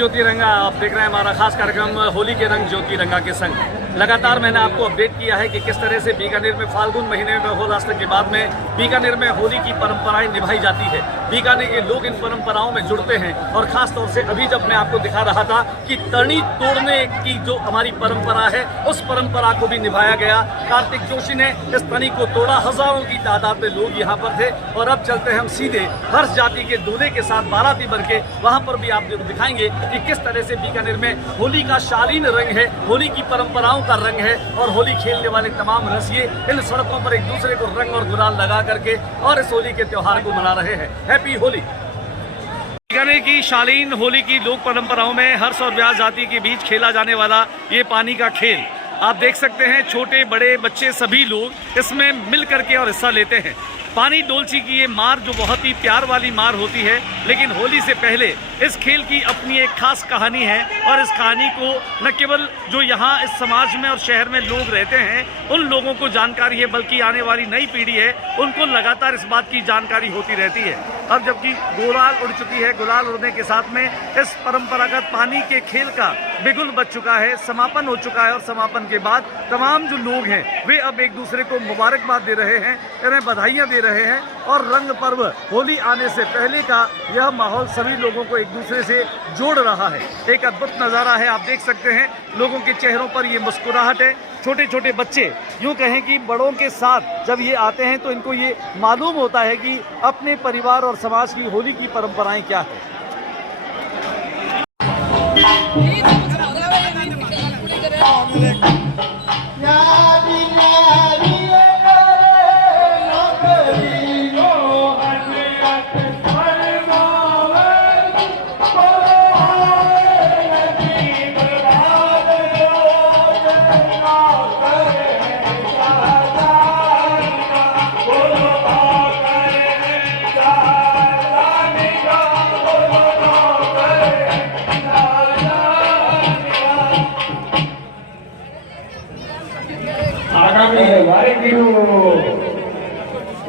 ज्योति रंगा। आप देख रहे हैं हमारा खास कार्यक्रम होली के रंग ज्योति रंगा के संग। लगातार मैंने आपको अपडेट किया है कि किस तरह से बीकानेर में फाल्गुन महीने में होलाष्टक के बाद में बीकानेर में होली की परंपराएं निभाई जाती है। बीकानेर के लोग इन परंपराओं में जुड़ते हैं और खास तौर से अभी जब मैं आपको दिखा रहा था कि तनी तोड़ने की जो हमारी परंपरा है उस परंपरा को भी निभाया गया। कार्तिक जोशी ने इस तनी को तोड़ा, हजारों की तादाद में लोग यहाँ पर थे। और अब चलते हैं हम सीधे हर जाति के दूल्हे के साथ बाराती बन के वहाँ पर भी आप दिखाएंगे कि किस तरह से बीकानेर में होली का शालीन रंग है, होली की परंपराओं का रंग है और होली खेलने वाले तमाम रसिए इन सड़कों पर एक दूसरे को रंग और गुलाल लगा करके और इस होली के त्योहार को मना रहे हैं। हैप्पी होली। बीकानेर की शालीन होली की लोक परंपराओं में हर्ष और ब्याह जाति के बीच खेला जाने वाला ये पानी का खेल आप देख सकते हैं। छोटे बड़े बच्चे सभी लोग इसमें मिल करके और हिस्सा लेते हैं। पानी डोलची की ये मार जो बहुत ही प्यार वाली मार होती है, लेकिन होली से पहले इस खेल की अपनी एक खास कहानी है और इस कहानी को न केवल जो यहाँ इस समाज में और शहर में लोग रहते हैं उन लोगों को जानकारी है, बल्कि आने वाली नई पीढ़ी है उनको लगातार इस बात की जानकारी होती रहती है। अब जबकि गुलाल उड़ चुकी है, गुलाल उड़ने के साथ में इस परंपरागत पानी के खेल का बिगुल बज चुका है, समापन हो चुका है और समापन के बाद तमाम जो लोग हैं वे अब एक दूसरे को मुबारकबाद दे रहे हैं, इन्हें बधाइयाँ दे रहे हैं और रंग पर्व होली आने से पहले का यह माहौल सभी लोगों को एक दूसरे से जोड़ रहा है। एक अद्भुत नज़ारा है, आप देख सकते हैं लोगों के चेहरों पर ये मुस्कुराहट है। छोटे छोटे बच्चे यूँ कहें कि बड़ों के साथ जब ये आते हैं तो इनको ये मालूम होता है कि अपने परिवार और समाज की होली की परंपराएं क्या है।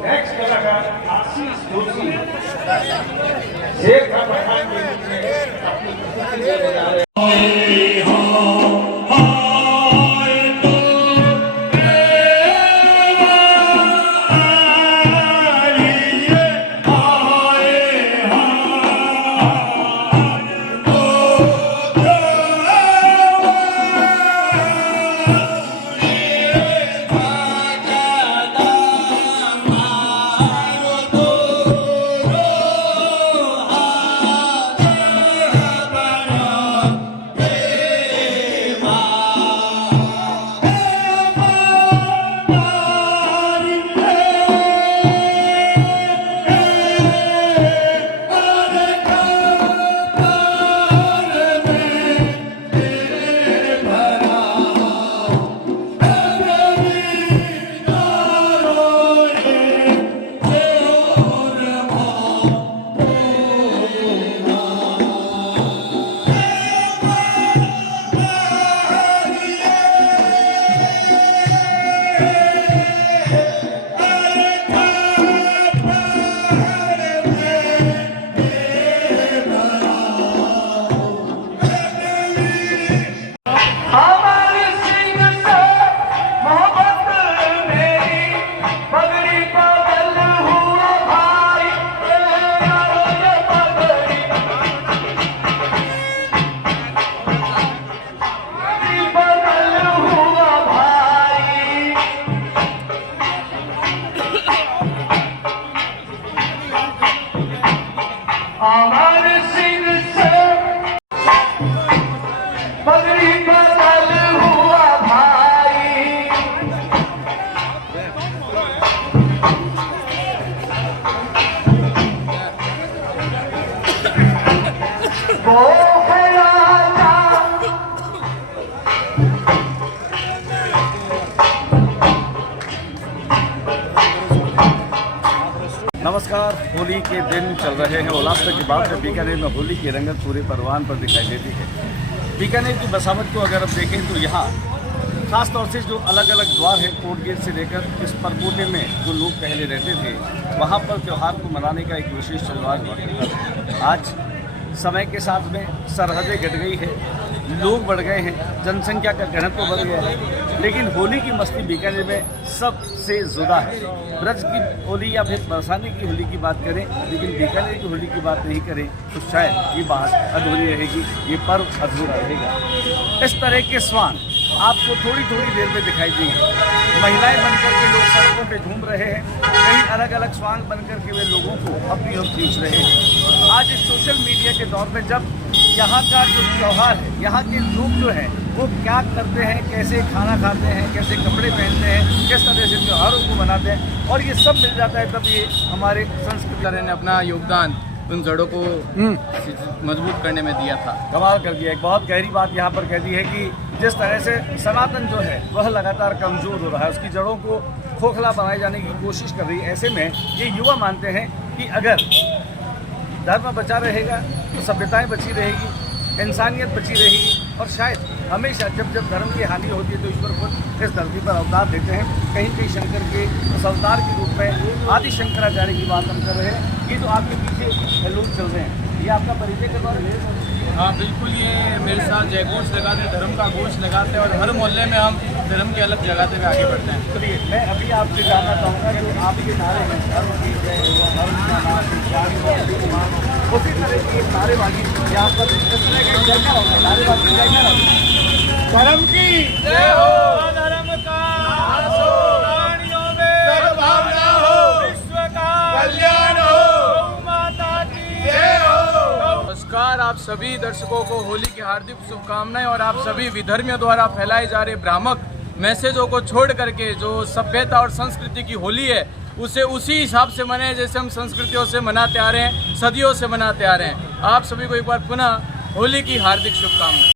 नेक्स्ट कलाकार आशीष जोशी शेख पठान के रूप में अपनी प्रस्तुति देने जा रहे हैं। नमस्कार। होली के दिन चल रहे हैं। उल्लासक के बाद में बीकानेर में होली की रंगत पूरे परवान पर दिखाई देती है। बीकानेर की बसावट को अगर आप देखें तो यहाँ खास तौर से जो अलग अलग द्वार है, कोर्ट गेट से लेकर इस परकोटे में जो लोग पहले रहते थे वहाँ पर त्यौहार को मनाने का एक विशेष चलवार आज समय के साथ में सरहदें घट गई है, लोग बढ़ गए हैं, जनसंख्या का घनत्व बढ़ गया है, लेकिन होली की मस्ती बीकानेर में सबसे जुदा है। ब्रज की होली या फिर बरसाने की होली की बात करें, लेकिन बीकानेर की होली की बात नहीं करें तो शायद ये बात अधूरी रहेगी, ये पर्व अधूरा रहेगा। इस तरह के स्वांग आपको थोड़ी थोड़ी देर में दिखाई देंगे। महिलाएं बनकर के लोग सड़कों पे घूम रहे हैं, कई अलग अलग स्वांग बनकर के वे लोगों को अपनी ओर खींच रहे हैं। आज इस सोशल मीडिया के दौर में जब यहाँ का जो त्यौहार है, यहाँ के लोग जो हैं वो क्या करते हैं, कैसे खाना खाते हैं, कैसे कपड़े पहनते हैं, किस तरह से त्योहारों को मनाते हैं, और ये सब मिल जाता है, तब ये हमारे संस्कृति ने अपना योगदान उन जड़ों को मजबूत करने में दिया था। कमाल कर दिया। एक बहुत गहरी बात यहाँ पर कह दी है कि जिस तरह से सनातन जो है वह लगातार कमज़ोर हो रहा है, उसकी जड़ों को खोखला बनाए जाने की कोशिश कर रही है। ऐसे में ये युवा मानते हैं कि अगर धर्म बचा रहेगा तो सभ्यताएं बची रहेगी, इंसानियत बची रहेगी, और शायद हमेशा जब जब धर्म की हानि होती है तो ईश्वर खुद इस धरती पर अवतार देते हैं। कहीं कहीं शंकर के उस अवतार के रूप में आदि शंकराचार्य की बात हम कर रहे हैं। ये तो आपके पीछे लोग चल रहे हैं, ये आपका परिचय करवा रहे हैं? हाँ बिल्कुल, ये मेरे साथ जयघोष लगाते, धर्म का घोष लगाते हैं, और हर मोहल्ले में हम धर्म के अलग जगाते हुए आगे बढ़ते हैं। चलिए, मैं अभी आपसे जानना चाहूँगा जो आपके नारे हैं, धर्म की जय हो, धर्म का नाम, उसी तरह की नारेबाजी यहाँ पर इस तरह के जय क्या होगा, नारेबाजी जय क्या होगा? धर्म की जय हो, धर्म का प्राणियों में सद्भावना हो, विश्व का कल्याण हो, माता की जय हो। नमस्कार, आप सभी दर्शकों को होली की हार्दिक शुभकामनाएं। और आप सभी विधर्मियों द्वारा फैलाए जा रहे भ्रामक मैसेजों को छोड़ करके जो सभ्यता और संस्कृति की होली है उसे उसी हिसाब से मनाएं जैसे हम संस्कृतियों से मनाते आ रहे हैं, सदियों से मनाते आ रहे हैं। आप सभी को एक बार पुनः होली की हार्दिक शुभकामनाएं।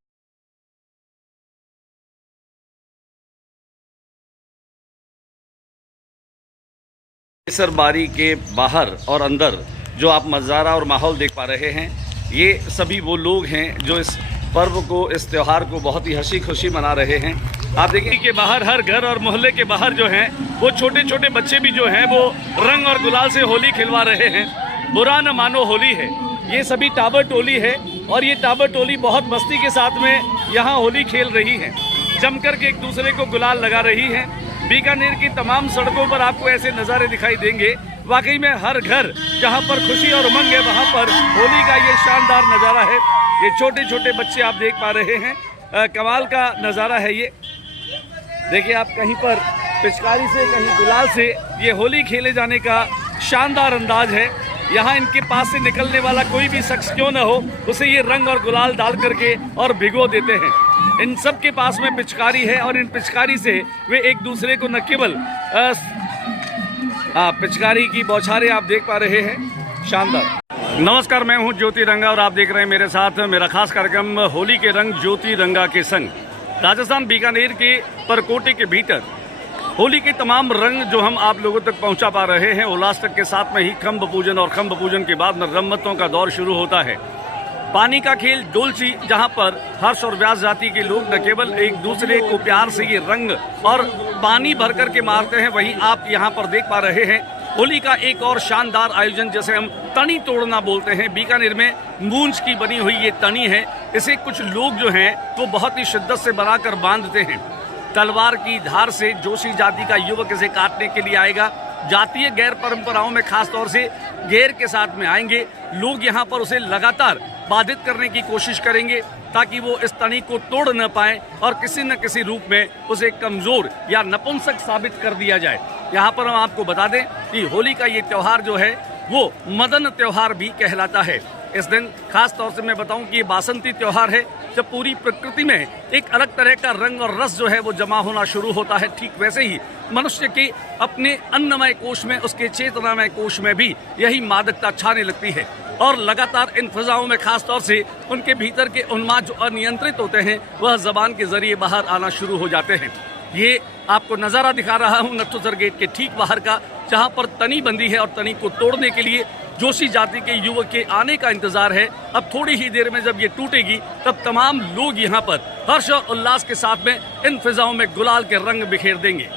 सरबारी के बाहर और अंदर जो आप नज़ारा और माहौल देख पा रहे हैं, ये सभी वो लोग हैं जो इस पर्व को, इस त्यौहार को बहुत ही हंसी खुशी मना रहे हैं। आप देखिए कि बाहर हर घर और मोहल्ले के बाहर जो हैं वो छोटे छोटे बच्चे भी जो हैं वो रंग और गुलाल से होली खिलवा रहे हैं। बुरा न मानो होली है, ये सभी टाबर टोली है, और ये टाबर टोली बहुत मस्ती के साथ में यहाँ होली खेल रही है, जमकर के एक दूसरे को गुलाल लगा रही है। बीकानेर की तमाम सड़कों पर आपको ऐसे नज़ारे दिखाई देंगे। वाकई में हर घर जहाँ पर खुशी और उमंग है वहाँ पर होली का ये शानदार नज़ारा है। ये छोटे छोटे बच्चे आप देख पा रहे हैं, कमाल का नज़ारा है ये। देखिए आप, कहीं पर पिचकारी से, कहीं गुलाल से ये होली खेले जाने का शानदार अंदाज है। यहाँ इनके पास से निकलने वाला कोई भी शख्स क्यों न हो, उसे ये रंग और गुलाल डाल करके और भिगो देते हैं। इन सब के पास में पिचकारी है, और इन पिचकारी से वे एक दूसरे को न केवल पिचकारी की बौछारें आप देख पा रहे हैं, शानदार। नमस्कार, मैं हूं ज्योति रंगा और आप देख रहे हैं मेरे साथ मेरा खास कार्यक्रम होली के रंग ज्योति रंगा के संग। राजस्थान बीकानेर के परकोटे के भीतर होली के तमाम रंग जो हम आप लोगों तक पहुंचा पा रहे हैं। उल्लास तक के साथ में ही खंभ पूजन, और खंभ पूजन के बाद रम्मतों का दौर शुरू होता है। पानी का खेल डोलची, जहां पर हर्ष और व्यास जाति के लोग न केवल एक दूसरे को प्यार से ये रंग और पानी भर कर के मारते हैं, वहीं आप यहाँ पर देख पा रहे हैं होली का एक और शानदार आयोजन, जैसे हम तनी तोड़ना बोलते हैं। बीकानेर में मूंज की बनी हुई ये तनी है, इसे कुछ लोग जो हैं वो बहुत ही शिद्दत से बनाकर बांधते हैं। तलवार की धार से जोशी जाति का युवक इसे काटने के लिए आएगा। जातीय गैर परंपराओं में खास तौर से गैर के साथ में आएंगे लोग, यहाँ पर उसे लगातार बाधित करने की कोशिश करेंगे ताकि वो इस तनी को तोड़ न पाए और किसी न किसी रूप में उसे कमज़ोर या नपुंसक साबित कर दिया जाए। यहाँ पर हम आपको बता दें कि होली का ये त्यौहार जो है वो मदन त्यौहार भी कहलाता है। इस दिन खास तौर से मैं बताऊं कि ये बासंती त्यौहार है, जब पूरी प्रकृति में एक अलग तरह का रंग और रस जो है वो जमा होना शुरू होता है। ठीक वैसे ही मनुष्य के अपने अन्नमय कोश में, उसके चेतनामय कोश में भी यही मादकता छाने लगती है, और लगातार इन फिजाओं में खास तौर से उनके भीतर के उन्माद जो अनियंत्रित होते हैं वह जबान के जरिए बाहर आना शुरू हो जाते हैं। ये आपको नज़ारा दिखा रहा हूँ नट्ठोसर गेट के ठीक बाहर का, जहाँ पर तनी बंदी है और तनी को तोड़ने के लिए जोशी जाति के युवक के आने का इंतजार है। अब थोड़ी ही देर में जब ये टूटेगी तब तमाम लोग यहाँ पर हर्ष और उल्लास के साथ में इन फिजाओं में गुलाल के रंग बिखेर देंगे।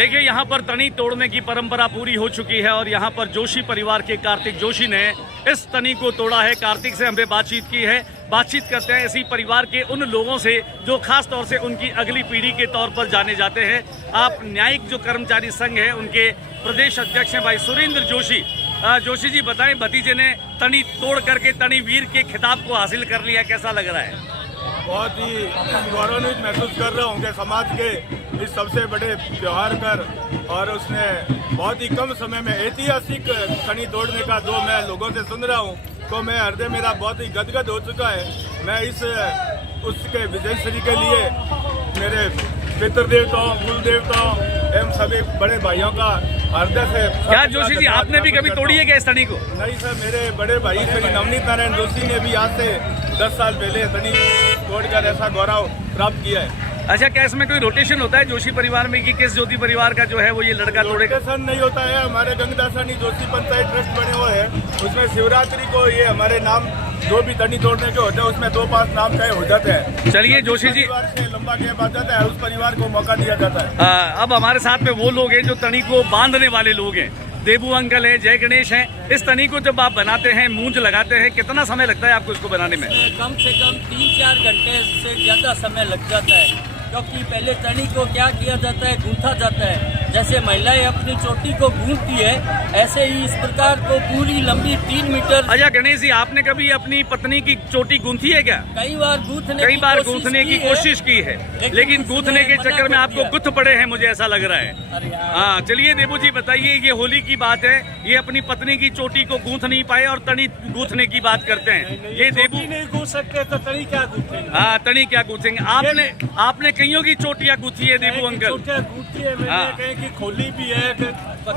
देखिए यहाँ पर तनी तोड़ने की परंपरा पूरी हो चुकी है और यहाँ पर जोशी परिवार के कार्तिक जोशी ने इस तनी को तोड़ा है। कार्तिक से हमने बातचीत की है, बातचीत करते हैं इसी परिवार के उन लोगों से जो खास तौर से उनकी अगली पीढ़ी के तौर पर जाने जाते हैं। आप न्यायिक जो कर्मचारी संघ है उनके प्रदेश अध्यक्ष हैं भाई सुरेंद्र जोशी। जोशी जी बताएं, भतीजे ने तनी तोड़ करके तनी वीर के खिताब को हासिल कर लिया, कैसा लग रहा है? बहुत ही गौरवान्वित महसूस कर रहा हूँ कि समाज के इस सबसे बड़े त्योहार पर और उसने बहुत ही कम समय में ऐतिहासिक तनी तोड़ने का जो मैं लोगों से सुन रहा हूँ तो मैं हृदय मेरा बहुत ही गदगद हो चुका है। मैं इस उसके विजयश्री के लिए मेरे पितृ देवताओं, कुल देवताओं एवं सभी बड़े भाइयों का हृदय से। क्या जोशी जी आपने भी कभी तोड़ी है क्या इस तनी को? नहीं सर, मेरे बड़े भाई श्री नवनीत नारायण जोशी ने भी आज से 10 साल पहले तनी तोड़कर ऐसा गौरव प्राप्त किया है। अच्छा, क्या इसमें कोई रोटेशन होता है जोशी परिवार में कि किस ज्योति परिवार का जो है वो ये लड़का तोड़ेगा? रोटेशन नहीं होता है। हमारे गंगदासानी जोशी पंचायत ट्रस्ट बने हुए हैं, उसमें शिवरात्रि को ये हमारे नाम जो भी तनी तोड़ने के होते हैं उसमें 2-5 नाम तय हो जाते हैं। चलिए जोशी जी, परिवार से लंबा गैप आ जाता है, उस परिवार को मौका दिया जाता है। अब हमारे साथ में वो लोग हैं जो तनी को बांधने वाले लोग हैं। देबू अंकल है, जय गणेश हैं। इस तनी को जब आप बनाते हैं, मूंज लगाते हैं, कितना समय लगता है आपको इसको बनाने में? कम से कम 3-4 घंटे से ज़्यादा समय लग जाता है, क्योंकि पहले तनी को क्या किया जाता है, गूंथा जाता है। जैसे महिलाएं अपनी चोटी को गूंथती है, ऐसे ही इस प्रकार को पूरी लंबी 3 मीटर। अच्छा गणेश जी, आपने कभी अपनी पत्नी की चोटी गूंथी है क्या? कई बार गूंथने की कोशिश की है, लेकिन गूंथने के चक्कर में आपको गुथ पड़े हैं, मुझे ऐसा लग रहा है। हाँ, चलिए देबू जी बताइए, ये होली की बात है, ये अपनी पत्नी की चोटी को गूंथ नहीं पाए और तनी गूंथने की बात करते हैं। ये देबू नहीं गूंथ सकते तो तनी क्या गूंथेंगे? हाँ, तनी क्या गूंथेंगे? आपने कईयों की चोटियां गूंथी है देबू अंकल? की खोली भी है,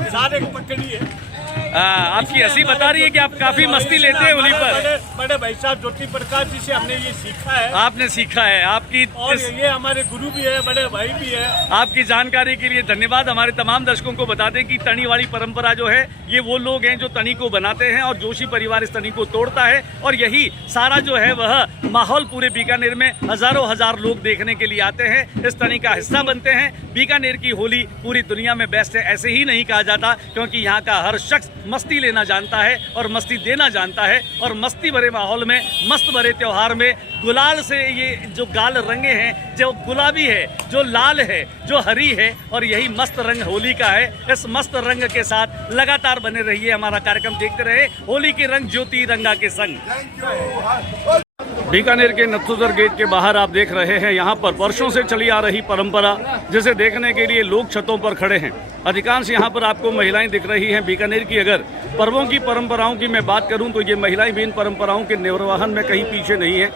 सारे पकड़ी है। आपकी हंसी बता रही है कि आप काफी मस्ती लेते हैं होली पर। बड़े भाई साहब ज्योति प्रकाश जी से हमने ये सीखा है। आपने सीखा है, आपकी और ये हमारे गुरु भी है, बड़े भाई भी है। आपकी जानकारी के लिए धन्यवाद। हमारे तमाम दर्शकों को बता दें कि तनी वाली परंपरा जो है, ये वो लोग हैं जो तनी को बनाते हैं और जोशी परिवार इस तनी को तोड़ता है और यही सारा जो है वह माहौल पूरे बीकानेर में हजारों हजार लोग देखने के लिए आते हैं, इस तनी का हिस्सा बनते हैं। बीकानेर की होली पूरी दुनिया में बेस्ट है, ऐसे ही नहीं कहा जाता, क्योंकि यहाँ का हर शख्स मस्ती लेना जानता है और मस्ती देना जानता है और मस्ती भरे माहौल में, मस्त भरे त्योहार में गुलाल से ये जो गाल रंगे हैं, जो गुलाबी है, जो लाल है, जो हरी है, और यही मस्त रंग होली का है। इस मस्त रंग के साथ लगातार बने रहिए, हमारा कार्यक्रम देखते रहे। होली के रंग ज्योति रंगा के संग। बीकानेर के नथुदर गेट के बाहर आप देख रहे हैं, यहाँ पर वर्षों से चली आ रही परंपरा, जिसे देखने के लिए लोग छतों पर खड़े हैं। अधिकांश यहाँ पर आपको महिलाएं दिख रही हैं। बीकानेर की अगर पर्वों की परंपराओं की मैं बात करूं तो ये महिलाएं भी इन परंपराओं के निर्वहन में कहीं पीछे नहीं है।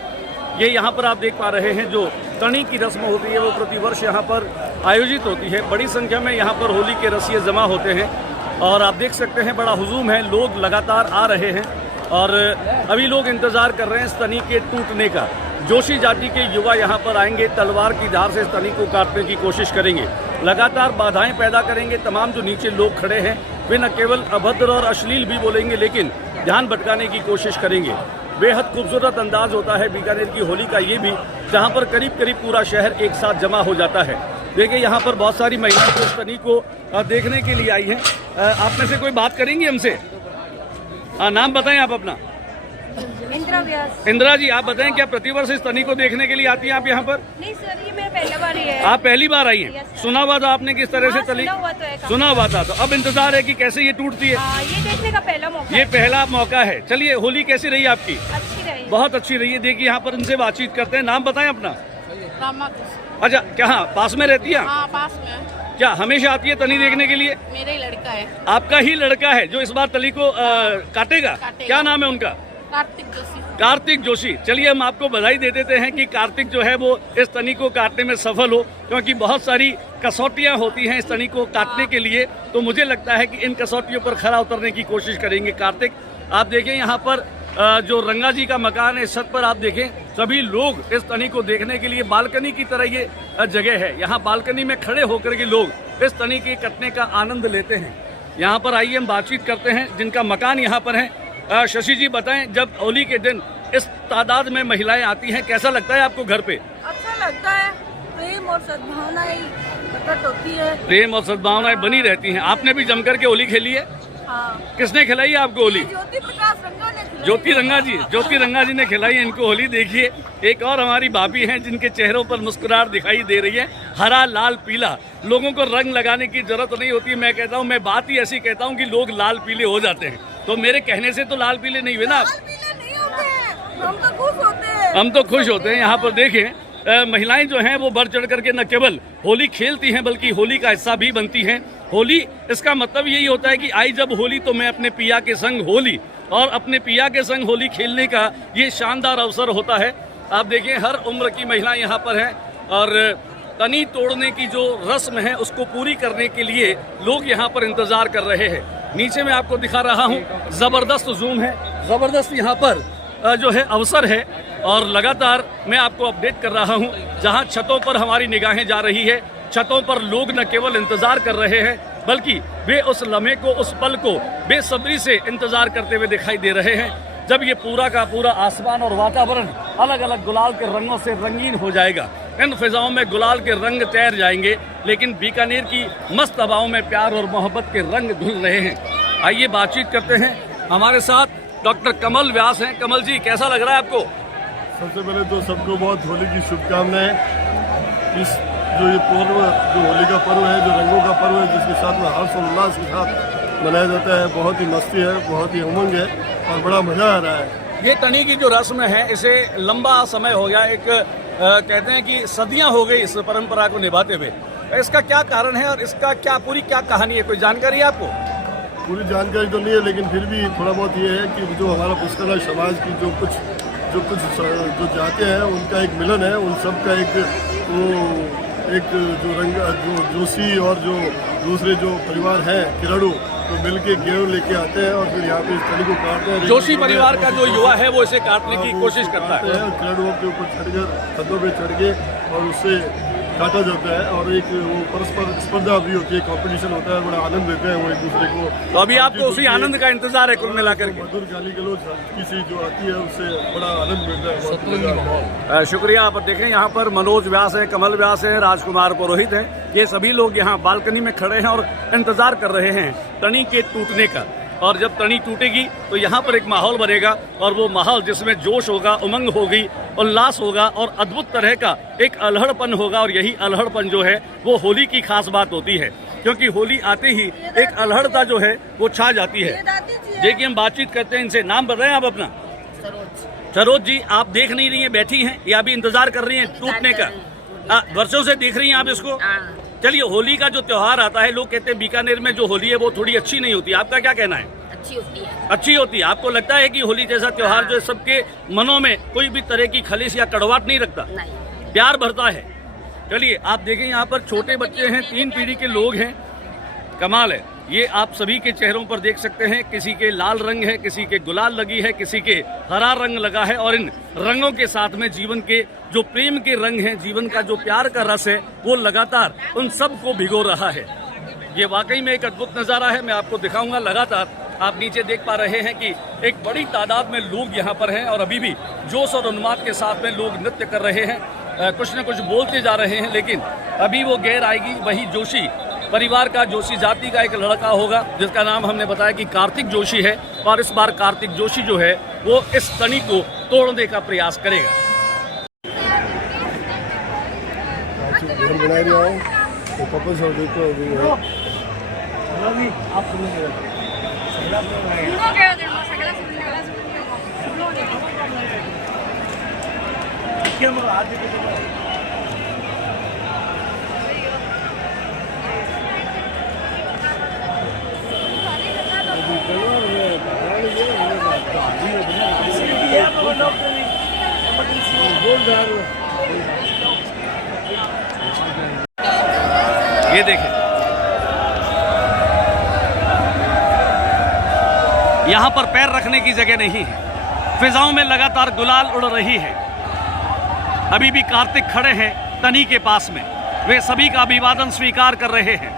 ये यहाँ पर आप देख पा रहे हैं जो तनी की रस्म होती है वो प्रतिवर्ष यहाँ पर आयोजित होती है। बड़ी संख्या में यहाँ पर होली के रसिये जमा होते हैं और आप देख सकते हैं बड़ा हुजूम है, लोग लगातार आ रहे हैं और अभी लोग इंतजार कर रहे हैं इस तनी के टूटने का। जोशी जाति के युवा यहाँ पर आएंगे, तलवार की धार से इस तनी को काटने की कोशिश करेंगे, लगातार बाधाएं पैदा करेंगे। तमाम जो नीचे लोग खड़े हैं वे न केवल अभद्र और अश्लील भी बोलेंगे, लेकिन ध्यान भटकाने की कोशिश करेंगे। बेहद खूबसूरत अंदाज होता है बीकानेर की होली का ये भी, जहाँ पर करीब करीब पूरा शहर एक साथ जमा हो जाता है। देखिए यहाँ पर बहुत सारी महिलाएं इस तनी को देखने के लिए आई हैं। आप में से कोई बात करेंगी हमसे? नाम बताएं आप अपना। इंदिरा व्यास। इंदिरा जी, आप बताएं क्या प्रतिवर्ष इस तनी को देखने के लिए आती हैं आप यहाँ पर? नहीं सर, ये मेरा पहला बार ही है। आप पहली बार आई हैं? सुना हुआ था आपने किस तरह से तनी? सुना हुआ था। तो अब इंतजार है कि कैसे ये टूटती है। ये देखने का पहला मौका। ये पहला मौका है। चलिए, होली कैसी रही आपकी? अच्छी रही, बहुत अच्छी रही है। देखिए यहाँ पर इनसे बातचीत करते हैं। नाम बताएं अपना। अच्छा, क्या पास में रहती है? हाँ, पास में। क्या हमेशा आती है तनी देखने के लिए? मेरा ही लड़का है। आपका ही लड़का है जो इस बार तनी को काटेगा? क्या नाम है उनका? कार्तिक जोशी। कार्तिक जोशी। चलिए, हम आपको बधाई दे देते हैं कि कार्तिक जो है वो इस तनी को काटने में सफल हो, क्योंकि बहुत सारी कसौटियां होती हैं इस तनी को काटने के लिए। तो मुझे लगता है कि इन कसौटियों पर खरा उतरने की कोशिश करेंगे कार्तिक। आप देखें यहाँ पर जो रंगा जी का मकान है, इस छत पर आप देखें सभी लोग इस तनी को देखने के लिए, बालकनी की तरह ये जगह है, यहाँ बालकनी में खड़े होकर के लोग इस तनी के कटने का आनंद लेते हैं। यहाँ पर आइए हम बातचीत करते हैं जिनका मकान यहाँ पर है। शशि जी बताएं, जब होली के दिन इस तादाद में महिलाएं आती हैं, कैसा लगता है आपको घर पे? अच्छा लगता है, प्रेम और सद्भावना प्रकट होती है। प्रेम और सद्भावनाएं बनी रहती हैं। आपने भी जमकर के होली खेली है? हाँ। किसने खिलाई है आपको होली? ज्योति प्रकाश रंगा ने खिलाई। ज्योति रंगा जी ने खिलाई है इनको होली। देखिए एक और हमारी भाभी हैं जिनके चेहरों पर मुस्कुराहट दिखाई दे रही है। हरा लाल पीला, लोगों को रंग लगाने की जरूरत नहीं होती। मैं कहता हूँ, मैं बात ही ऐसी कहता हूँ कि लोग लाल पीले हो जाते हैं, तो मेरे कहने से तो लाल पीले नहीं हुए ना आप। हम तो खुश होते हैं। हम तो खुश होते हैं। यहाँ पर देखें महिलाएं जो हैं वो बढ़ चढ़ करके न केवल होली खेलती हैं बल्कि होली का हिस्सा भी बनती हैं। होली, इसका मतलब यही होता है कि आई जब होली तो मैं अपने पिया के संग होली, और अपने पिया के संग होली खेलने का ये शानदार अवसर होता है। आप देखिए हर उम्र की महिलाएं यहाँ पर हैं और तनी तोड़ने की जो रस्म है उसको पूरी करने के लिए लोग यहाँ पर इंतजार कर रहे हैं। नीचे में आपको दिखा रहा हूँ, जबरदस्त जूम है, जबरदस्त यहाँ पर जो है अवसर है और लगातार मैं आपको अपडेट कर रहा हूँ। जहाँ छतों पर हमारी निगाहें जा रही है, छतों पर लोग न केवल इंतजार कर रहे हैं बल्कि वे उस लम्हे को, उस पल को बेसब्री से इंतजार करते हुए दिखाई दे रहे हैं जब ये पूरा का पूरा आसमान और वातावरण अलग अलग गुलाल के रंगों से रंगीन हो जाएगा। इन फिजाओं में गुलाल के रंग तैर जाएंगे, लेकिन बीकानेर की मस्त हवाओं में प्यार और मोहब्बत के रंग घुल रहे हैं। आइए बातचीत करते हैं। हमारे साथ डॉक्टर कमल व्यास हैं। कमल जी, कैसा लग रहा है आपको? सबसे पहले तो सबको बहुत होली की शुभकामनाएं। इस जो ये पर्व, जो होली का पर्व है, जो रंगों का पर्व है, जिसके साथ में हर्ष और उल्लास के साथ मनाया जाता है, बहुत ही मस्ती है, बहुत ही उमंग है और बड़ा मजा आ रहा है। ये तनी की जो रस्म है इसे लंबा समय हो गया, एक कहते हैं कि सदियां हो गई इस परंपरा को निभाते हुए। इसका क्या कारण है और इसका पूरी क्या कहानी है, कोई जानकारी है आपको? पूरी जानकारी तो नहीं है, लेकिन फिर भी थोड़ा बहुत ये है कि जो हमारा पुष्कर समाज की जो कुछ जो जाते हैं उनका एक मिलन है, उन सब का एक जो रंग, जो जोशी और जो दूसरे जो परिवार हैं किराड़ू, तो मिलके गेहूं लेके आते हैं और फिर यहाँ पे इस तनी को काटते हैं। जोशी परिवार का जो युवा है वो इसे काटने की कोशिश करता है। किराड़ुओं के ऊपर चढ़कर, खतों पे चढ़ के और उससे काटा जाता है और एक वो परस्पर स्पर्धा भी होती है, कंपटीशन होता है, बड़ा आनंद देते हैं वो एक दूसरे को। तो अभी आपको उसी आनंद का इंतजार है कुल मिलाकर के? मधुर गाली गलौज किसी जो आती है उससे बड़ा आनंद मिलता है। शुक्रिया। आप देखें यहाँ पर मनोज व्यास है, कमल व्यास है, राजकुमार पुरोहित है, ये सभी लोग यहाँ बालकनी में खड़े हैं और इंतजार कर रहे हैं तनी के टूटने का। और जब तनी टूटेगी तो यहाँ पर एक माहौल बनेगा और वो माहौल जिसमें जोश होगा, उमंग होगी, उल्लास होगा और अद्भुत तरह का एक अल्हड़पन होगा। और यही अल्हड़पन जो है वो होली की खास बात होती है, क्योंकि होली आते ही एक अल्हड़ता जो है वो छा जाती है। देखिए हम बातचीत करते हैं इनसे। नाम बताएं आप अपना? सरोज जी, आप देख नहीं रही हैं, बैठी हैं या अभी इंतजार कर रही हैं टूटने का? वर्षों से देख रही हैं आप इसको? चलिए, होली का जो त्योहार आता है, लोग कहते हैं बीकानेर में जो होली है वो थोड़ी अच्छी नहीं होती, आपका क्या कहना है? अच्छी होती है। अच्छी होती है। आपको लगता है कि होली जैसा त्योहार जो है सबके मनों में कोई भी तरह की खलीस या कड़वाहट नहीं रखता, प्यार भरता है? चलिए आप देखें यहाँ पर छोटे बच्चे हैं, 3 पीढ़ी के लोग हैं, कमाल है। ये आप सभी के चेहरों पर देख सकते हैं, किसी के लाल रंग है, किसी के गुलाल लगी है, किसी के हरा रंग लगा है और इन रंगों के साथ में जीवन के जो प्रेम के रंग हैं, जीवन का जो प्यार का रस है, वो लगातार उन सब को भिगो रहा है। ये वाकई में एक अद्भुत नज़ारा है। मैं आपको दिखाऊंगा। लगातार आप नीचे देख पा रहे हैं कि एक बड़ी तादाद में लोग यहाँ पर हैं और अभी भी जोश और उन्माद के साथ में लोग नृत्य कर रहे हैं, कुछ न कुछ बोलते जा रहे हैं, लेकिन अभी वो गैर आएगी। वही जोशी परिवार का, जोशी जाति का एक लड़का होगा जिसका नाम हमने बताया कि कार्तिक जोशी है, और इस बार कार्तिक जोशी जो है वो इस तनी को तोड़ने का प्रयास करेगा। ये देखें, यहाँ पर पैर रखने की जगह नहीं है, फिजाओं में लगातार गुलाल उड़ रही है। अभी भी कार्तिक खड़े हैं तनी के पास में, वे सभी का अभिवादन स्वीकार कर रहे हैं।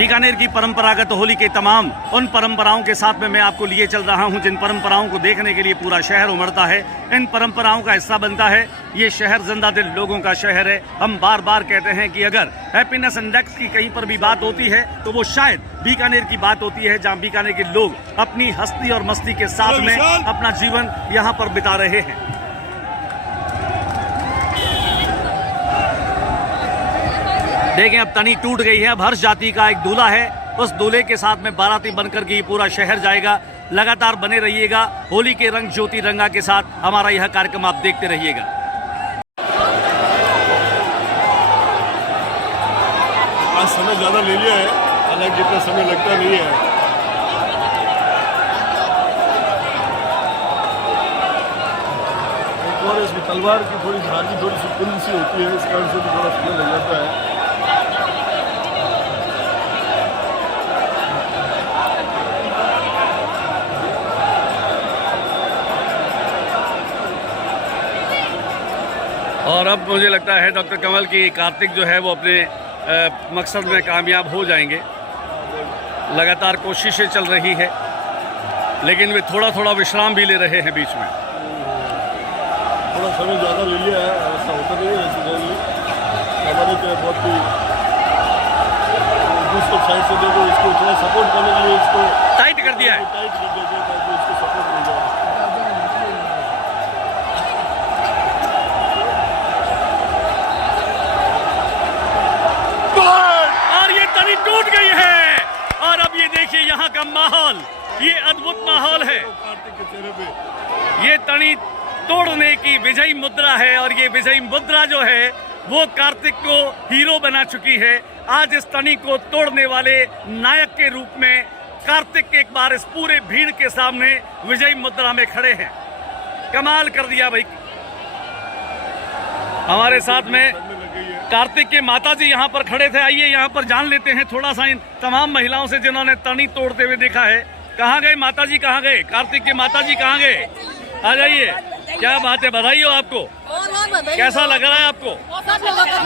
बीकानेर की परंपरागत होली के तमाम उन परंपराओं के साथ में मैं आपको लिए चल रहा हूं जिन परंपराओं को देखने के लिए पूरा शहर उमड़ता है। इन परंपराओं का हिस्सा बनता है ये शहर। जिंदा दिल लोगों का शहर है। हम बार बार कहते हैं कि अगर हैप्पीनेस इंडेक्स की कहीं पर भी बात होती है तो वो शायद बीकानेर की बात होती है, जहां बीकानेर के लोग अपनी हस्ती और मस्ती के साथ में अपना जीवन यहाँ पर बिता रहे हैं। देखें, अब तनी टूट गई है। अब हर जाति का एक दूल्हा है, उस दूल्हे के साथ में बाराती बनकर के ये पूरा शहर जाएगा। लगातार बने रहिएगा होली के रंग ज्योति रंगा के साथ। हमारा यह कार्यक्रम आप देखते रहिएगा। आज समय ज़्यादा ले लिया है, हालांकि जितना समय लगता नहीं है। एक और इसमें तलवार की थोड़ी धार की थोड़ी सी कुंद सी होती है, इस कारण से भी थोड़ा समय लग जाता है। और अब मुझे लगता है डॉक्टर कमल की कार्तिक जो है वो अपने मकसद में कामयाब हो जाएंगे। लगातार कोशिशें चल रही है, लेकिन वे थोड़ा थोड़ा विश्राम भी ले रहे हैं बीच में। थोड़ा समय ज़्यादा ले लिया है, ऐसा होता नहीं है। ऐसे नहीं हमारे क्या बहुत ही दूसरे साइड से देखो, इसको थोड़ा सपोर्ट करने के लिए इसको टाइट कर दिया है। टाइट कर दिया जाए ताकि इसको सपोर्ट मिल जाए। और ये तनी टूट गई है। और अब ये देखिए यहाँ का माहौल, ये अद्भुत माहौल है। कार्तिक के चेहरे पे ये तनी तोड़ने की विजयी मुद्रा है, और ये विजयी मुद्रा जो है वो कार्तिक को हीरो बना चुकी है। आज इस तनी को तोड़ने वाले नायक के रूप में कार्तिक एक बार इस पूरे भीड़ के सामने विजयी मुद्रा में खड़े हैं। कमाल कर दिया भाई। हमारे साथ में कार्तिक के माताजी यहाँ पर खड़े थे। आइए यहाँ पर जान लेते हैं थोड़ा सा इन तमाम महिलाओं से जिन्होंने तनी तोड़ते हुए देखा है। कहाँ गए माताजी, कहाँ गए कार्तिक के माताजी, कहाँ गए? आ जाइए। क्या बात है, बधाई हो आपको। कैसा लग रहा है आपको?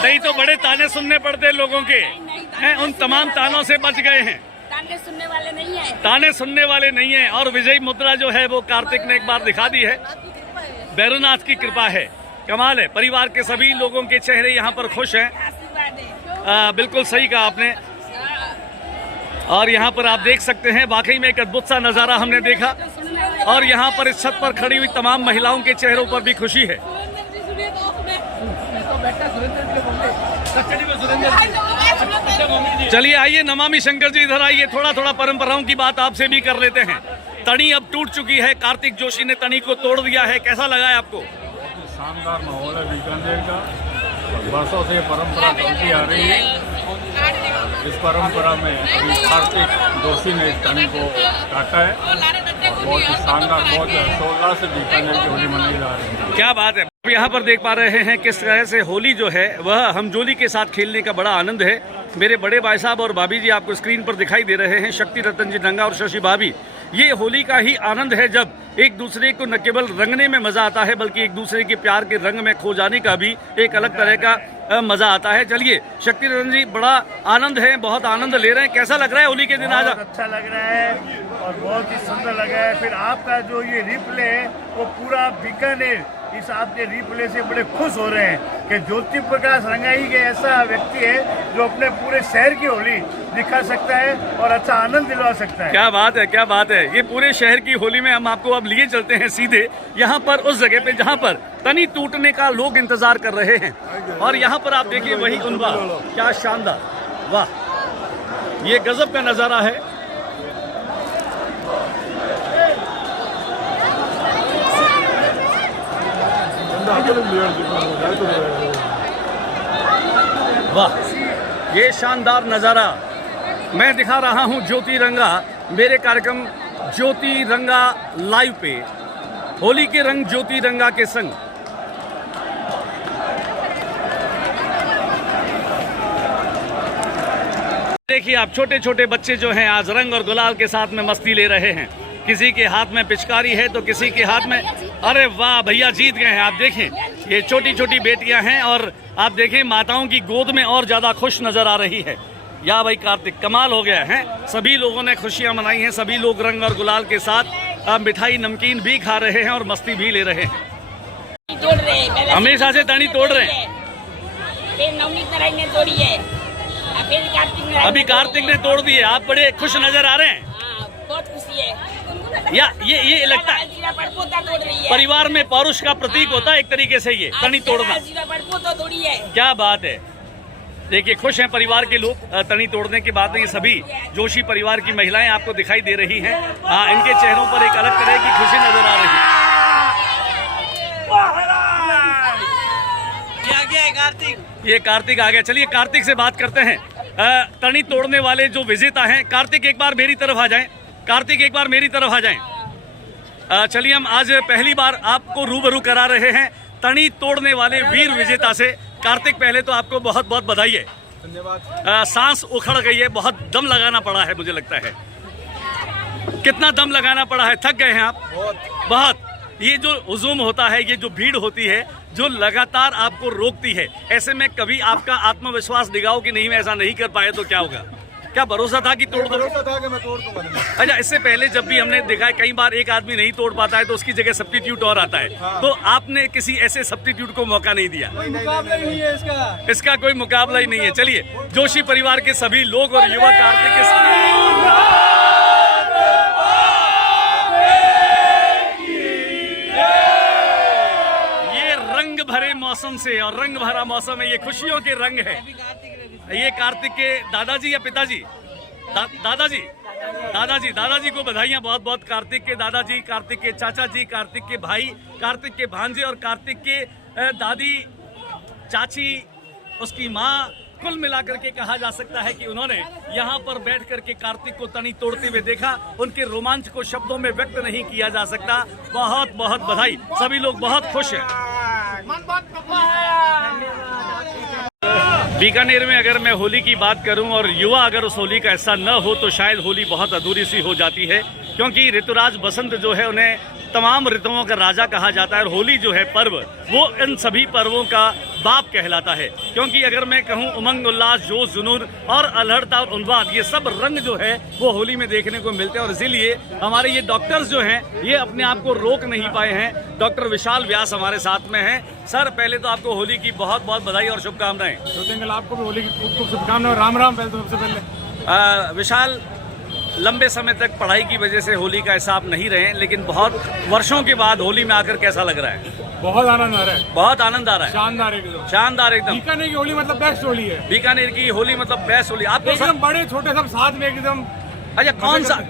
नहीं तो बड़े ताने सुनने पड़ते लोगों के हैं, उन तमाम तानों से बच गए हैं। ताने सुनने वाले नहीं है। ताने सुनने वाले नहीं है। और विजयी मुद्रा जो है वो कार्तिक ने एक बार दिखा दी है। भैरवनाथ की कृपा है, कमाल है। परिवार के सभी लोगों के चेहरे यहाँ पर खुश हैं। बिल्कुल सही कहा आपने। और यहाँ पर आप देख सकते हैं वाकई में एक अद्भुत सा नज़ारा हमने देखा। और यहाँ पर इस छत पर खड़ी हुई तमाम महिलाओं के चेहरों पर भी खुशी है। चलिए आइए नमामि शंकर जी इधर आइए। थोड़ा थोड़ा परंपराओं की बात आपसे भी कर लेते हैं। तनी अब टूट चुकी है, कार्तिक जोशी ने तनी को तोड़ दिया है। कैसा लगा है आपको? शानदार माहौल है बीकानेर का। वर्षों से परंपरा चलती आ रही है। इस परंपरा में अभी कार्तिक जोशी ने इस तनी को काटा है। बहुत ही शानदार, बहुत हर्षोल्लास से बीकानेर की होली मनाई जा रही है। क्या बात है। यहाँ पर देख पा रहे हैं किस तरह से होली जो है वह हमजोली के साथ खेलने का बड़ा आनंद है। मेरे बड़े भाई साहब और भाभी जी आपको स्क्रीन पर दिखाई दे रहे हैं, शक्ति रतन जी रंगा और शशि भाभी। ये होली का ही आनंद है जब एक दूसरे को न केवल रंगने में मजा आता है बल्कि एक दूसरे के प्यार के रंग में खो जाने का भी एक अलग तरह का मजा आता है। चलिए शक्ति रतन जी, बड़ा आनंद है, बहुत आनंद ले रहे हैं। कैसा लग रहा है होली के दिन आज? अच्छा लग रहा है और बहुत ही सुंदर लग रहा है। फिर आपका जो ये रिप्ले है वो पूरा बीकानेर इस आपके रिप्ले से बड़े खुश हो रहे हैं कि ज्योति प्रकाश रंगाई के ऐसा व्यक्ति है जो अपने पूरे शहर की होली दिखा सकता है और अच्छा आनंद दिलवा सकता है। क्या बात है, क्या बात है। ये पूरे शहर की होली में हम आपको अब लिए चलते हैं सीधे यहाँ पर, उस जगह पे जहाँ पर तनी टूटने का लोग इंतजार कर रहे हैं। और यहाँ पर आप देखिए वही उनका, क्या शानदार, वाह, ये गजब का नजारा है। वाह, ये शानदार नज़ारा मैं दिखा रहा हूँ ज्योति रंगा, मेरे कार्यक्रम ज्योति रंगा लाइव पे। होली के रंग ज्योति रंगा के संग। देखिए आप, छोटे छोटे बच्चे जो हैं आज रंग और गुलाल के साथ में मस्ती ले रहे हैं। किसी के हाथ में पिचकारी है तो किसी के हाथ में, अरे वाह भैया जीत गए हैं। आप देखें ये छोटी छोटी बेटियां हैं और आप देखें माताओं की गोद में और ज़्यादा खुश नज़र आ रही है। या भाई कार्तिक, कमाल हो गया है। सभी लोगों ने खुशियां मनाई हैं, सभी लोग रंग और गुलाल के साथ मिठाई नमकीन भी खा रहे हैं और मस्ती भी ले रहे हैं। तोड़ रहे हैं, पहले हमेशा से तनी तोड़ रहे हैं। फिर नवनीत नारायण ने तोड़ी है, और फिर कार्तिक नारायण अभी कार्तिक ने तोड़ दी है। आप बड़े खुश नजर आ रहे हैं। हाँ, बहुत खुशी है। या ये लगता है जीरा पड़पोता तोड़ रही है। परिवार में पौरुष का प्रतीक होता है एक तरीके से ये तनी तोड़ना। जीरा पड़पोता तोड़ी है। क्या बात है। देखिए खुश हैं परिवार के लोग तनी तोड़ने के बाद। ये सभी जोशी परिवार की महिलाएं आपको दिखाई दे रही हैं। इनके चेहरों पर एक अलग तरह की खुशी नजर आ रही है। ये कार्तिक आ गया। चलिए कार्तिक से बात करते हैं। तनी तोड़ने वाले जो विजेता हैं, कार्तिक एक बार मेरी तरफ आ जाएं। कार्तिक एक बार मेरी तरफ आ जाएं। चलिए हम आज पहली बार आपको रूबरू करा रहे हैं तनी तोड़ने वाले वीर विजेता से। कार्तिक पहले तो आपको बहुत बहुत बधाई है। धन्यवाद। सांस उखड़ गई है, बहुत दम लगाना पड़ा है मुझे लगता है। कितना दम लगाना पड़ा है, थक गए हैं आप? बहुत। ये जो हुजूम होता है, ये जो भीड़ होती है जो लगातार आपको रोकती है, ऐसे में कभी आपका आत्मविश्वास दिखाओ कि नहीं मैं ऐसा नहीं कर पाया तो क्या होगा? क्या भरोसा था कि तोड़ दो? भरोसा था कि मैं तोड़ दूंगा। अच्छा, इससे पहले जब भी हमने देखा है कई बार एक आदमी नहीं तोड़ पाता है तो उसकी जगह सब्स्टिट्यूट और आता है। हाँ। तो आपने किसी ऐसे सब्स्टिट्यूट को मौका नहीं दिया? मुकाबला ही नहीं है इसका। इसका कोई मुकाबला ही नहीं है। चलिए जोशी परिवार के सभी लोग और युवा कार्तिक के रंग भरे मौसम से, और रंग भरा मौसम है, ये खुशियों के रंग है। ये कार्तिक के दादाजी या पिताजी? दादाजी को बधाइयां बहुत बहुत। कार्तिक के दादाजी, कार्तिक के चाचा जी, कार्तिक के भाई, कार्तिक के भांजे और कार्तिक के दादी, चाची, उसकी माँ, कुल मिलाकर के कहा जा सकता है कि उन्होंने यहाँ पर बैठ करके कार्तिक को तनी तोड़ते हुए देखा। उनके रोमांच को शब्दों में व्यक्त नहीं किया जा सकता। बहुत बहुत बधाई। सभी लोग बहुत खुश हैं। बीकानेर में अगर मैं होली की बात करूं और युवा अगर उस होली का हिस्सा न हो तो शायद होली बहुत अधूरी सी हो जाती है, क्योंकि ऋतुराज बसंत जो है उन्हें तमाम ऋतुओं का राजा कहा जाता है। और होली जो है पर्व, वो इन सभी पर्वों का बाप कहलाता है। क्योंकि अगर मैं कहूँ उमंग, उल्लास, जोश, जुनून और अल्हड़ता और उन्माद, ये सब रंग जो है वो होली में देखने को मिलते हैं। और इसीलिए हमारे ये डॉक्टर्स जो हैं ये अपने आप को रोक नहीं पाए हैं। डॉक्टर विशाल व्यास हमारे साथ में हैं। सर पहले तो आपको होली की बहुत बहुत बधाई और शुभकामनाएं। आपको भी होली की खूब खूब शुभकामनाएं। राम राम। पहले तो सबसे पहले विशाल, लंबे समय तक पढ़ाई की वजह से होली का हिसाब नहीं रहे, लेकिन बहुत वर्षों के बाद होली में आकर कैसा लग रहा है? बहुत आनंद आ रहा है। बहुत आनंद आ रहा है। शानदार एकदम। शानदार एकदम। बीकानेर की होली मतलब बेस्ट होली है। बीकानेर की होली मतलब बेस्ट होली। आपको एकदम बड़े छोटे सब साथ में एकदम। अच्छा,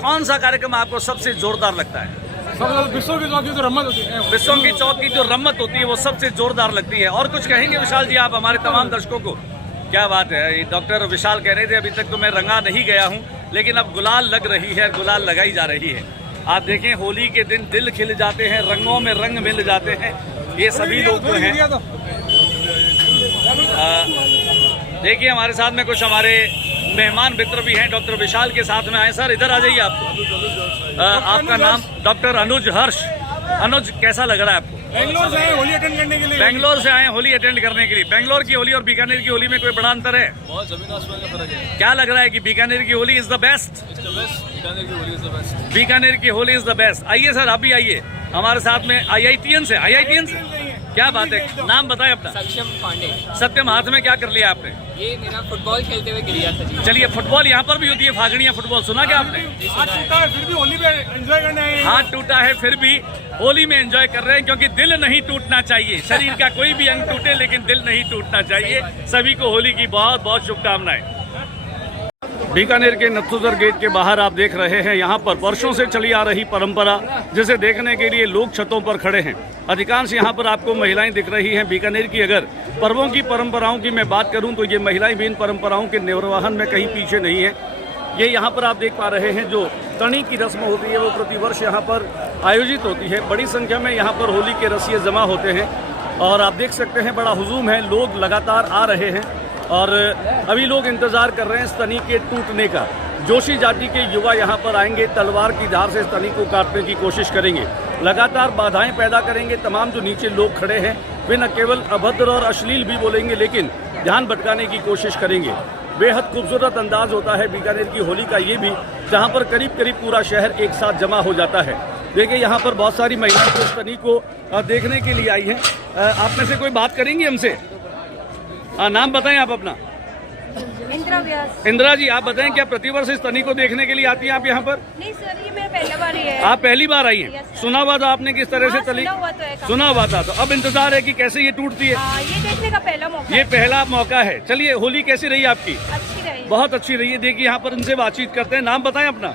कौन सा कार्यक्रम आपको सबसे जोरदार लगता है? सब विश्व की चौक की जो रम्मत होती है, विश्व की चौक की जो रम्मत होती है वो सबसे जोरदार लगती है। और कुछ कहेंगे विशाल जी आप हमारे तमाम दर्शकों को? क्या बात है। डॉक्टर विशाल कह रहे थे अभी तक तो मैं रंगा नहीं गया हूँ, लेकिन अब गुलाल लग रही है, गुलाल लगाई जा रही है। आप देखें होली के दिन दिल खिल जाते हैं, रंगों में रंग मिल जाते हैं। ये सभी लोग जो हैं, देखिए हमारे साथ में कुछ हमारे मेहमान मित्र भी हैं, डॉक्टर विशाल के साथ में आए। सर इधर आ जाइए आप। आपका नाम? डॉक्टर अनुज हर्ष। अनुज, कैसा लग रहा है आपको? बेंगलोर से आए होली अटेंड करने के लिए। बेंगलोर से आए होली अटेंड करने के लिए। बेंगलोर की होली और बीकानेर की होली में कोई बड़ा अंतर है? बहुत जमीन आसमान का फर्क है। क्या लग रहा है कि बीकानेर की Holi is the best? Bikaner की Holi is the best. Bikaner की होली इज द बेस्ट। आइए सर, आप भी आइए हमारे साथ में। IITian से? IITian से क्या बात है। नाम बताएं अपना। सक्षम पांडे। सत्यम, हाथ में क्या कर लिया आपने? ये मेरा फुटबॉल खेलते हुए गिर गया था जी। चलिए, फुटबॉल यहाँ पर भी होती है, फागड़ियाँ फुटबॉल, सुना क्या आपने? हाथ टूटा है फिर भी होली पे एंजॉय करने आए हैं। हाथ टूटा है फिर भी होली में एंजॉय कर रहे हैं, क्योंकि दिल नहीं टूटना चाहिए। शरीर का कोई भी अंग टूटे लेकिन दिल नहीं टूटना चाहिए। सभी को होली की बहुत बहुत शुभकामनाएं। बीकानेर के नथुदर गेट के बाहर आप देख रहे हैं, यहाँ पर वर्षों से चली आ रही परंपरा, जिसे देखने के लिए लोग छतों पर खड़े हैं। अधिकांश यहाँ पर आपको महिलाएं दिख रही हैं। बीकानेर की अगर पर्वों की परंपराओं की मैं बात करूँ तो ये महिलाएं भी इन परंपराओं के निर्वहन में कहीं पीछे नहीं है। ये यहाँ पर आप देख पा रहे हैं जो तनी की रस्म होती है वो प्रतिवर्ष यहाँ पर आयोजित होती है। बड़ी संख्या में यहाँ पर होली के रसिए जमा होते हैं और आप देख सकते हैं बड़ा हुजूम है, लोग लगातार आ रहे हैं और अभी लोग इंतजार कर रहे हैं इस तनी के टूटने का। जोशी जाति के युवा यहाँ पर आएंगे, तलवार की धार से इस तनी को काटने की कोशिश करेंगे, लगातार बाधाएं पैदा करेंगे। तमाम जो नीचे लोग खड़े हैं वे न केवल अभद्र और अश्लील भी बोलेंगे लेकिन ध्यान भटकाने की कोशिश करेंगे। बेहद खूबसूरत अंदाज होता है बीकानेर की होली का ये भी, जहाँ पर करीब करीब पूरा शहर एक साथ जमा हो जाता है। देखिए यहाँ पर बहुत सारी महिलाएं इस तनी को देखने के लिए आई हैं। आप में से कोई बात करेंगी हमसे? नाम बताएं आप अपना। इंदिरा व्यास। इंदिरा जी, आप बताएं क्या प्रतिवर्ष इस तनी को देखने के लिए आती हैं आप यहाँ पर? नहीं सर, ये मेरा पहला बार ही है। आप पहली बार आई हैं? सुना हुआ था आपने किस तरह से तली? सुना हुआ था, तो अब इंतजार है कि कैसे ये टूटती है। ये देखने का पहला मौका। ये पहला मौका है। चलिए, होली कैसी रही आपकी? अच्छी रही, बहुत अच्छी रही है। देखिए यहाँ पर उनसे बातचीत करते हैं। नाम बताएं अपना।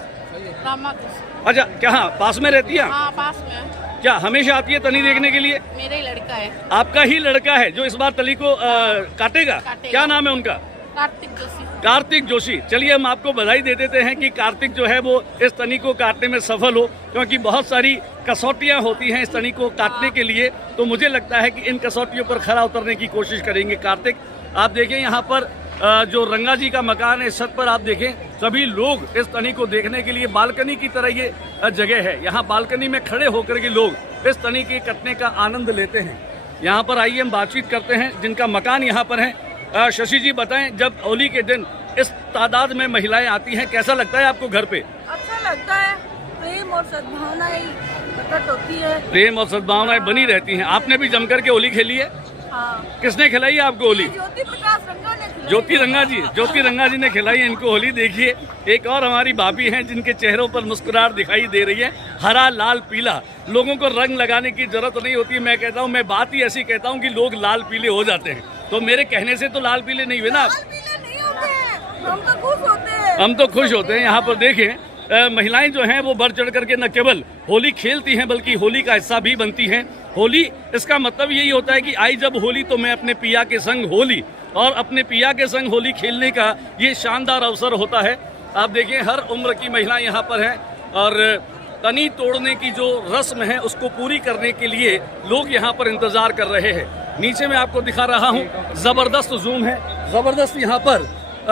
रामा। अच्छा, क्या पास में रहती है? हाँ, पास में। क्या हमेशा आती है तनी देखने के लिए? मेरा ही लड़का है। आपका ही लड़का है जो इस बार तली को काटेगा? क्या नाम है उनका? कार्तिक जोशी। कार्तिक जोशी। चलिए, हम आपको बधाई दे देते हैं कि कार्तिक जो है वो इस तनी को काटने में सफल हो, क्योंकि बहुत सारी कसौटियां होती हैं इस तनी को काटने के लिए। तो मुझे लगता है कि इन कसौटियों पर खरा उतरने की कोशिश करेंगे कार्तिक। आप देखें यहाँ पर जो रंगा जी का मकान है, इस छत पर आप देखें सभी लोग इस तनी को देखने के लिए, बालकनी की तरह ये जगह है, यहाँ बालकनी में खड़े होकर के लोग इस तनी के कटने का आनंद लेते हैं। यहाँ पर आइए हम बातचीत करते हैं जिनका मकान यहाँ पर है। शशि जी, बताएं, जब होली के दिन इस तादाद में महिलाएं आती हैं, कैसा लगता है आपको घर पे? अच्छा लगता है, प्रेम और सद्भावनाएं प्रकट होती है। प्रेम और सद्भावनाएं बनी रहती हैं। आपने भी जमकर के होली खेली है? हाँ। किसने खिलाई है आपको होली? ज्योति प्रकाश रंगा ने खिलाई। ज्योति रंगा जी ने खिलाई है इनको होली। देखिए, एक और हमारी भाभी हैं जिनके चेहरों पर मुस्कुराहट दिखाई दे रही है। हरा, लाल, पीला, लोगों को रंग लगाने की जरूरत नहीं होती। मैं कहता हूँ, मैं बात ही ऐसी कहता हूँ कि लोग लाल पीले हो जाते हैं, तो मेरे कहने से तो लाल पीले नहीं हुए ना आप? हम तो खुश होते हैं। हम तो खुश होते हैं। यहाँ पर देखें, महिलाएं जो हैं वो बढ़ चढ़ करके न केवल होली खेलती हैं बल्कि होली का हिस्सा भी बनती हैं। होली, इसका मतलब यही होता है कि आई जब होली तो मैं अपने पिया के संग होली, और अपने पिया के संग होली खेलने का ये शानदार अवसर होता है। आप देखें, हर उम्र की महिलाएं यहाँ पर हैं और तनी तोड़ने की जो रस्म है उसको पूरी करने के लिए लोग यहाँ पर इंतजार कर रहे हैं। नीचे में आपको दिखा रहा हूँ, जबरदस्त जूम है, जबरदस्त यहाँ पर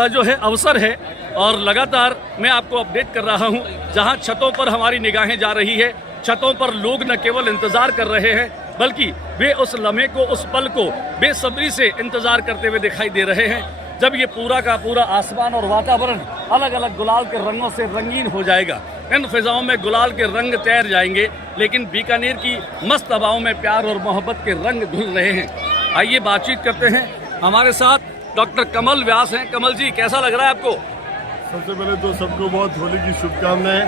जो है अवसर है, और लगातार मैं आपको अपडेट कर रहा हूँ। जहाँ छतों पर हमारी निगाहें जा रही है, छतों पर लोग न केवल इंतजार कर रहे हैं बल्कि वे उस लम्हे को, उस पल को बेसब्री से इंतजार करते हुए दिखाई दे रहे हैं, जब ये पूरा का पूरा आसमान और वातावरण अलग अलग गुलाल के रंगों से रंगीन हो जाएगा। इन फिजाओं में गुलाल के रंग तैर जाएंगे, लेकिन बीकानेर की मस्त हवाओं में प्यार और मोहब्बत के रंग घुल रहे हैं। आइए बातचीत करते हैं। हमारे साथ डॉक्टर कमल व्यास हैं। कमल जी, कैसा लग रहा है आपको? सबसे पहले तो सबको बहुत होली की शुभकामनाएं।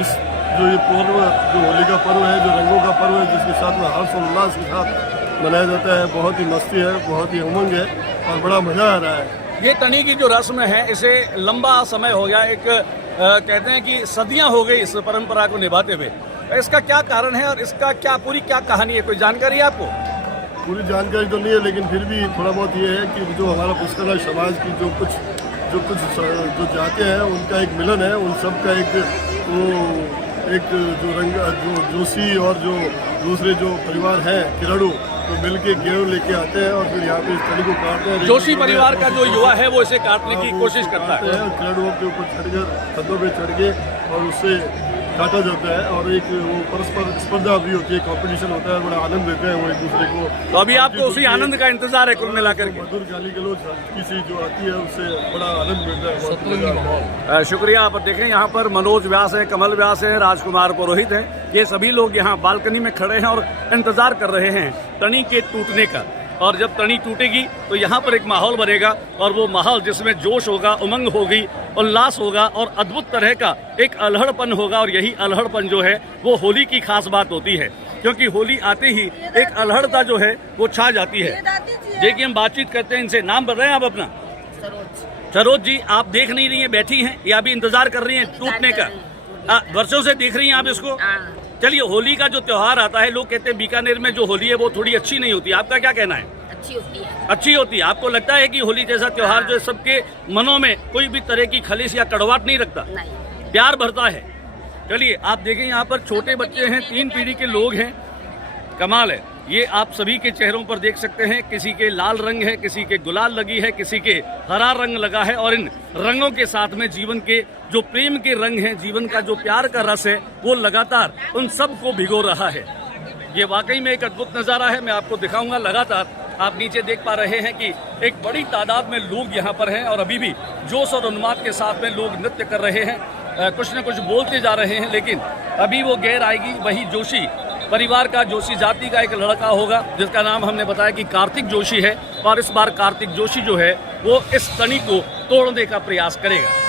इस जो ये पर्व, जो होली का पर्व है, जो रंगों का पर्व है, जिसके साथ में हर्षोल्लास के साथ मनाया जाता है, बहुत ही मस्ती है, बहुत ही उमंग है और बड़ा मजा आ रहा है। ये तनी की जो रस्म है, इसे लंबा समय हो गया, एक कहते हैं कि सदियां हो गई इस परंपरा को निभाते हुए। इसका क्या कारण है और इसका पूरी क्या कहानी है? कोई जानकारी है आपको? पूरी जानकारी तो नहीं है, लेकिन फिर भी थोड़ा बहुत ये है कि जो हमारा पुष्कर समाज की जो कुछ जो जाते हैं उनका एक मिलन है, उन सब का एक जो रंग, जो जोशी और जो दूसरे जो परिवार हैं किराड़ू, तो मिल के गेहूँ लेके आते हैं और फिर यहाँ पे इस तनी को काटते हैं। जोशी परिवार का जो युवा है वो इसे काटने की कोशिश करता है। किराड़ुओं के ऊपर चढ़कर, खतों पे चढ़ के और उससे काटा जाता है, और एक वो परस्पर स्पर्धा भी होती है, कंपटीशन होता है, बड़ा आनंद देते हैं वो एक दूसरे को। तो अभी आपको उसी आनंद का इंतजार है कुल मिलाकर के? मधुर गाली गलौज किसी जो आती है उससे बड़ा आनंद मिलता है। शुक्रिया। आप देखें, यहाँ पर मनोज व्यास है, कमल व्यास है, राजकुमार पुरोहित हैं, ये सभी लोग यहाँ बालकनी में खड़े हैं और इंतजार कर रहे हैं तनी के टूटने का। और जब तनी टूटेगी तो यहाँ पर एक माहौल बनेगा, और वो माहौल जिसमें जोश होगा, उमंग होगी, उल्लास होगा और अद्भुत तरह का एक अल्हड़पन होगा। और यही अल्हड़पन जो है वो होली की खास बात होती है, क्योंकि होली आते ही एक अल्हड़ता जो है वो छा जाती है। देखिए, हम बातचीत करते हैं इनसे। नाम बताएं आप अपना। सरोज जी, आप देख नहीं रही हैं, बैठी हैं या अभी इंतजार कर रही हैं टूटने का? वर्षों से देख रही हैं आप इसको? चलिए, होली का जो त्योहार आता है, लोग कहते हैं बीकानेर में जो होली है वो थोड़ी अच्छी नहीं होती, आपका क्या कहना है? अच्छी होती है। अच्छी होती है। आपको लगता है कि होली जैसा त्योहार जो है सबके मनों में कोई भी तरह की खलीस या कड़वाहट नहीं रखता, प्यार भरता है? चलिए, आप देखें, यहाँ पर छोटे बच्चे हैं, 3 पीढ़ी के लोग हैं, कमाल है। ये आप सभी के चेहरों पर देख सकते हैं, किसी के लाल रंग है, किसी के गुलाल लगी है, किसी के हरा रंग लगा है, और इन रंगों के साथ में जीवन के जो प्रेम के रंग हैं, जीवन का जो प्यार का रस है, वो लगातार उन सब को भिगो रहा है। ये वाकई में एक अद्भुत नज़ारा है। मैं आपको दिखाऊंगा लगातार आप नीचे देख पा रहे हैं कि एक बड़ी तादाद में लोग यहाँ पर हैं और अभी भी जोश और उन्माद के साथ में लोग नृत्य कर रहे हैं, कुछ न कुछ बोलते जा रहे हैं। लेकिन अभी वो गैर आएगी, वही जोशी परिवार का, जोशी जाति का एक लड़का होगा जिसका नाम हमने बताया कि कार्तिक जोशी है। और इस बार कार्तिक जोशी जो है वो इस तनी को तोड़ने का प्रयास करेगा।